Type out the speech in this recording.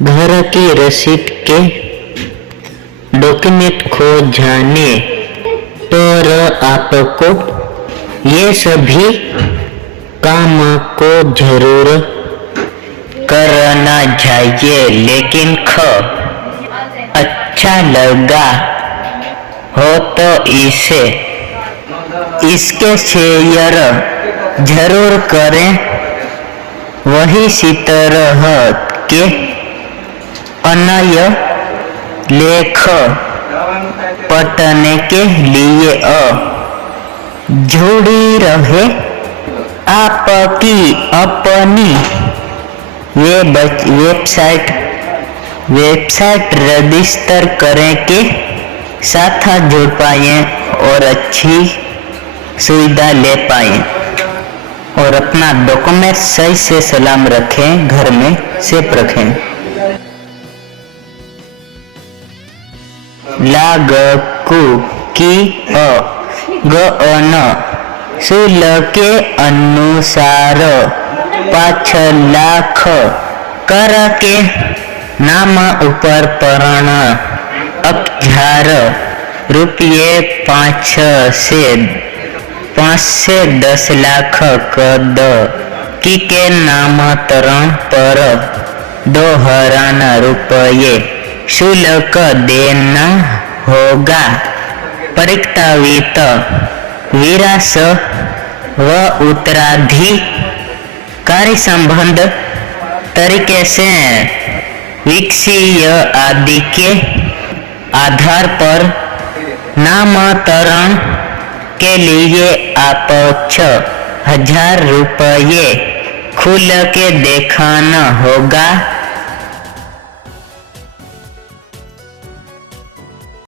घर की रसीद के डॉक्यूमेंट खो जाने पर आपको ये सभी काम को जरूर करना चाहिए, लेकिन अच्छा लगा हो तो इसके शेयर जरूर करें। वही इसी तरह के अन्य लेख पढ़ने के लिए जुड़ी रहे। आपकी अपनी वेबसाइट रजिस्टर करें के साथ जुड़ पाए और अच्छी सुविधा ले पाए और अपना डॉक्यूमेंट सही से सलाम रखें, घर में सेफ रखें। लागू की गण शुल्क के अनुसार 5 लाख कर के नाम ऊपर परण 11 रुपये 5 से 10 लाख कद की के नामांतरण पर 2000 रुपये शुल्क देना होगा। प्रस्तावित विरासत व उत्तराधिकारी संबंध तरीके से विकसित आदि के आधार पर नामांतरण के लिए आप 6000 रुपये खुल के दिखाना होगा।